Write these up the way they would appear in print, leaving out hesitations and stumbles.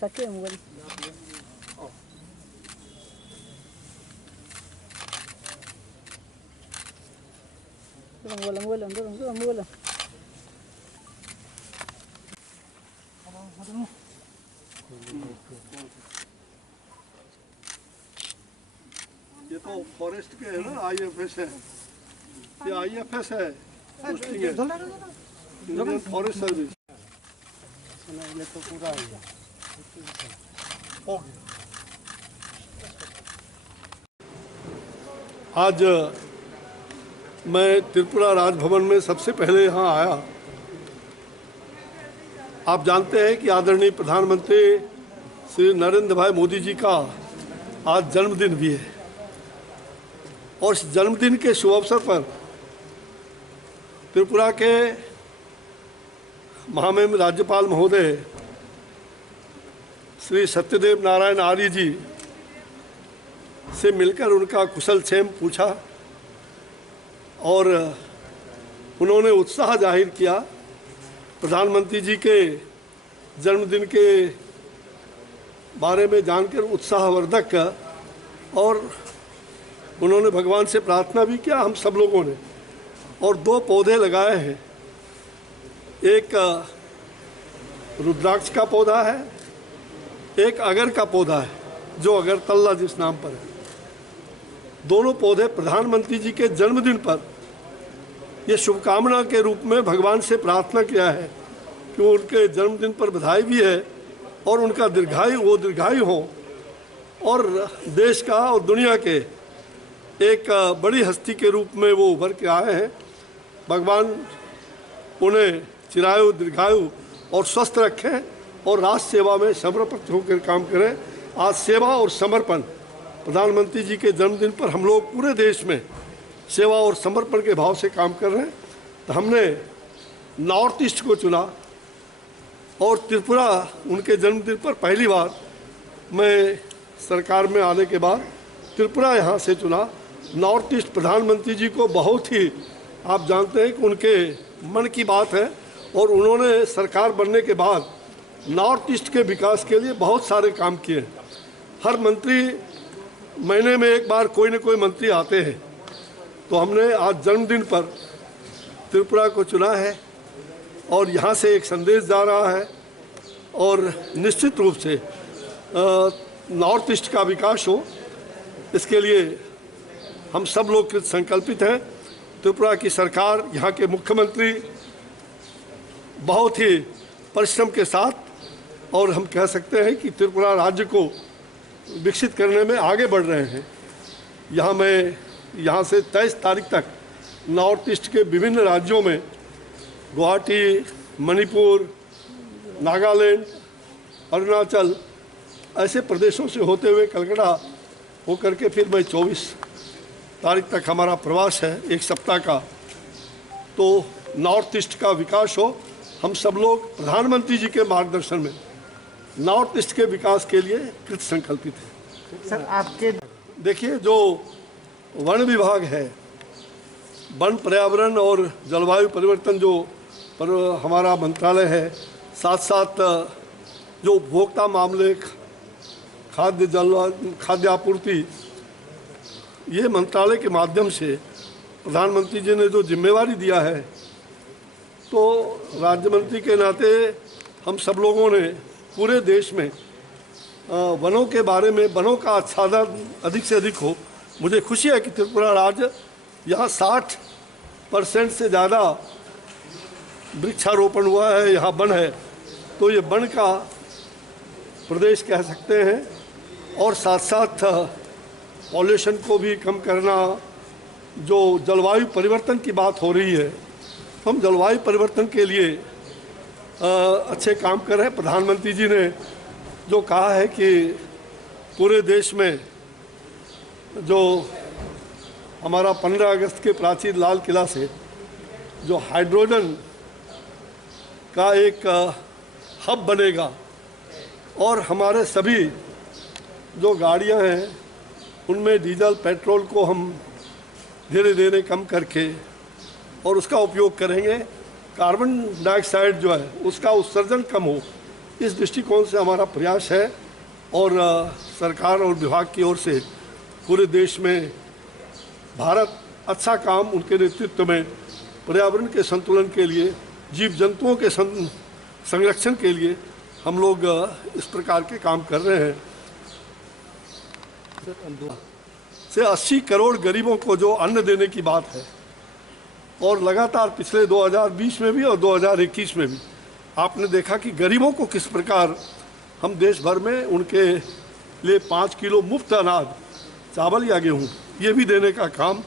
Saqué un gol. Dorong bola. ये तो forest के है ना, IFS है, ये IFS है, पोस्टिंग है, इंडियन फॉरेस्ट सर्विस। ये तो पूरा हो गया। आज मैं त्रिपुरा राजभवन में सबसे पहले यहाँ आया। आप जानते हैं कि आदरणीय प्रधानमंत्री श्री नरेंद्र भाई मोदी जी का आज जन्मदिन भी है और इस जन्मदिन के शुभ अवसर पर त्रिपुरा के महामहिम राज्यपाल महोदय श्री सत्यदेव नारायण आर्य जी से मिलकर उनका कुशल क्षेम पूछा और उन्होंने उत्साह जाहिर किया। प्रधानमंत्री जी के जन्मदिन के बारे में जानकर उत्साहवर्धक और उन्होंने भगवान से प्रार्थना भी किया, हम सब लोगों ने, और 2 पौधे लगाए हैं। एक रुद्राक्ष का पौधा है, एक अगर का पौधा है जो अगरतला जिस नाम पर है। दोनों पौधे प्रधानमंत्री जी के जन्मदिन पर ये शुभकामना के रूप में भगवान से प्रार्थना किया है कि उनके जन्मदिन पर बधाई भी है और उनका दीर्घायु हो और देश का और दुनिया के एक बड़ी हस्ती के रूप में वो उभर के आए हैं। भगवान उन्हें चिरायु, दीर्घायु और स्वस्थ रखें और राष्ट्र सेवा में समर्पित होकर काम करें। आज सेवा और समर्पण, प्रधानमंत्री जी के जन्मदिन पर हम लोग पूरे देश में सेवा और समर्पण के भाव से काम कर रहे हैं। तो हमने नॉर्थ ईस्ट को चुना और त्रिपुरा उनके जन्मदिन पर पहली बार मैं सरकार में आने के बाद त्रिपुरा यहाँ से चुना। नॉर्थ ईस्ट प्रधानमंत्री जी को बहुत ही, आप जानते हैं कि उनके मन की बात है और उन्होंने सरकार बनने के बाद नॉर्थ ईस्ट के विकास के लिए बहुत सारे काम किए। हर मंत्री, महीने में एक बार कोई न कोई मंत्री आते हैं, तो हमने आज जन्मदिन पर त्रिपुरा को चुना है और यहाँ से एक संदेश जा रहा है और निश्चित रूप से नॉर्थ ईस्ट का विकास हो, इसके लिए हम सब लोग कृत संकल्पित हैं। त्रिपुरा की सरकार, यहाँ के मुख्यमंत्री बहुत ही परिश्रम के साथ और हम कह सकते हैं कि त्रिपुरा राज्य को विकसित करने में आगे बढ़ रहे हैं। यहाँ से 23 तारीख तक नॉर्थ ईस्ट के विभिन्न राज्यों में, गुवाहाटी, मणिपुर, नागालैंड, अरुणाचल, ऐसे प्रदेशों से होते हुए कलकत्ता होकर के फिर मैं 24 तारीख तक हमारा प्रवास है, 1 सप्ताह का। तो नॉर्थ ईस्ट का विकास हो, हम सब लोग प्रधानमंत्री जी के मार्गदर्शन में नॉर्थ ईस्ट के विकास के लिए कृत संकल्पित है। सर, आपके देखिए, जो वन विभाग है, वन, पर्यावरण और जलवायु परिवर्तन जो हमारा मंत्रालय है, साथ साथ जो उपभोक्ता मामले, खाद्य आपूर्ति, ये मंत्रालय के माध्यम से प्रधानमंत्री जी ने जो जिम्मेवारी दिया है, तो राज्य मंत्री के नाते हम सब लोगों ने पूरे देश में वनों के बारे में, वनों का आच्छादन अधिक से अधिक हो। मुझे खुशी है कि त्रिपुरा राज्य यहाँ 60% से ज़्यादा वृक्षारोपण हुआ है, यहाँ वन है, तो ये वन का प्रदेश कह सकते हैं। और साथ साथ पॉल्यूशन को भी कम करना, जो जलवायु परिवर्तन की बात हो रही है, हम जलवायु परिवर्तन के लिए अच्छे काम कर रहे हैं। प्रधानमंत्री जी ने जो कहा है कि पूरे देश में जो हमारा 15 अगस्त के प्राचीन लाल किला से जो हाइड्रोजन का एक हब बनेगा और हमारे सभी जो गाड़ियां हैं उनमें डीजल, पेट्रोल को हम धीरे धीरे कम करके और उसका उपयोग करेंगे। कार्बन डाइऑक्साइड जो है उसका उत्सर्जन कम हो, इस दृष्टिकोण से हमारा प्रयास है और सरकार और विभाग की ओर से पूरे देश में भारत अच्छा काम उनके नेतृत्व में पर्यावरण के संतुलन के लिए, जीव जंतुओं के संरक्षण के लिए हम लोग इस प्रकार के काम कर रहे हैं। से 80 करोड़ गरीबों को जो अन्न देने की बात है, और लगातार पिछले 2020 में भी और 2021 में भी आपने देखा कि गरीबों को किस प्रकार हम देश भर में उनके लिए 5 किलो मुफ्त अनाज, चावल या गेहूँ ये भी देने का काम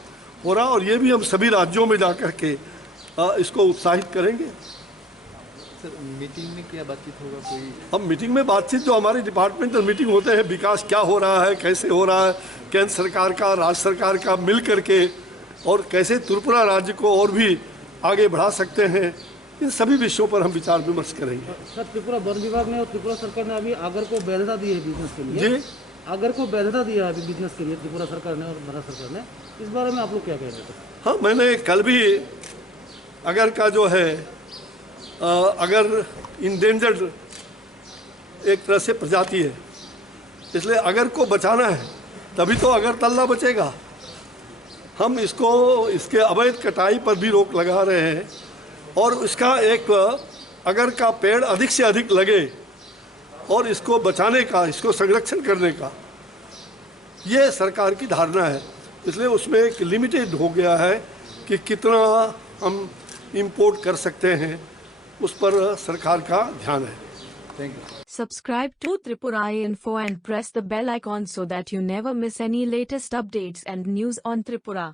हो रहा, और ये भी हम सभी राज्यों में जाकर के इसको उत्साहित करेंगे। सर, मीटिंग में क्या बातचीत होगा? कोई हम मीटिंग में बातचीत, जो हमारे डिपार्टमेंटल मीटिंग होते हैं, विकास क्या हो रहा है, कैसे हो रहा है, केंद्र सरकार का, राज्य सरकार का मिल करके, और कैसे त्रिपुरा राज्य को और भी आगे बढ़ा सकते हैं, इन सभी विषयों पर हम विचार विमर्श करेंगे। सर, त्रिपुरा वन विभाग ने और त्रिपुरा सरकार ने अभी आगर को वैधता दी है बिजनेस के लिए। जी, आगर को वैधता दिया है अभी बिजनेस के लिए त्रिपुरा सरकार ने और भारत सरकार ने, इस बारे में आप लोग क्या कह रहे हैं? हाँ, मैंने कल भी अगर का जो है अगर इंडेंजर्ड एक तरह से प्रजाति है, इसलिए अगर को बचाना है तभी तो अगर तल्ला बचेगा। हम इसके अवैध कटाई पर भी रोक लगा रहे हैं, और इसका एक अगर का पेड़ अधिक से अधिक लगे और इसको बचाने का, इसको संरक्षण करने का, ये सरकार की धारणा है। इसलिए उसमें एक लिमिटेड हो गया है कि कितना हम इंपोर्ट कर सकते हैं, उस पर सरकार का ध्यान है। Thank you. Subscribe to Tripura Info and press the bell icon so that you never miss any latest updates and news on Tripura.